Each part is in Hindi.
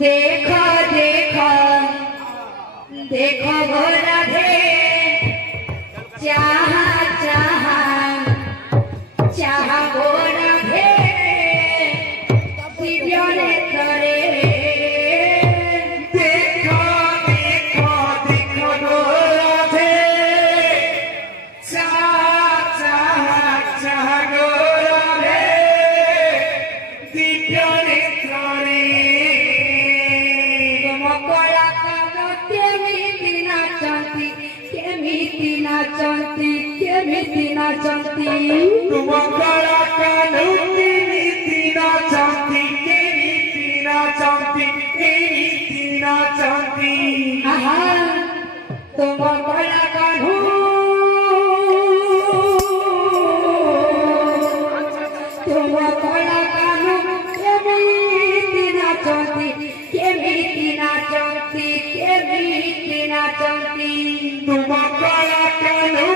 देखो देखो देखो वो राधे चाह चाह चाह वो राधे दिव्य नेत्रे देखो देखो देखो वो राधे चाह चाह चाह वो राधे दिव्य नेत्रे केमिति नाचंती तुम कला कानू केमिति नाचंती केमिति नाचंती केमिति नाचंती आहा तुम कला कानू केमिति नाचंती केमिति नाचंती केमिति नाचंती तुम कला कानू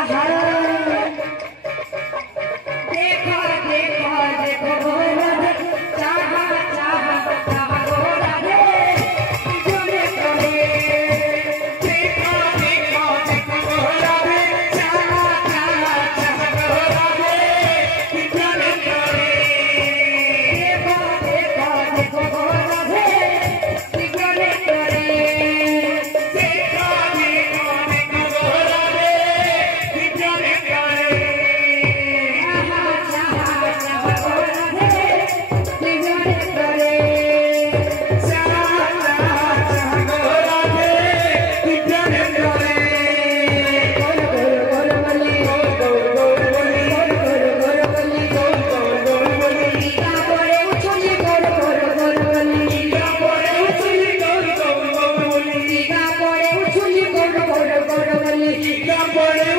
आहा देखो देखो देखो राधे चाहा चाहा चाहा गो राधे जोने करे देखो देखो देखो राधे चाहा चाहा चाहा गो राधे जोने करे देखो देखो देखो गो राधे जोने करे देखो देखो देखो गो राधे जोने करे आहा चाहा चाहा गो राधे जोने करे चाहा चाहा चाहा गो राधे जोने करे गोर गोर गोर बली गोल गोल गोल बोली गोर गोर गोर बली गोल गोल गोल बोली टीका पड़े उछली गोर गोर गोर बली टीका पड़े उछली गोल गोल गोल बोली टीका पड़े उछली गोर गोर गोर बली टीका पड़े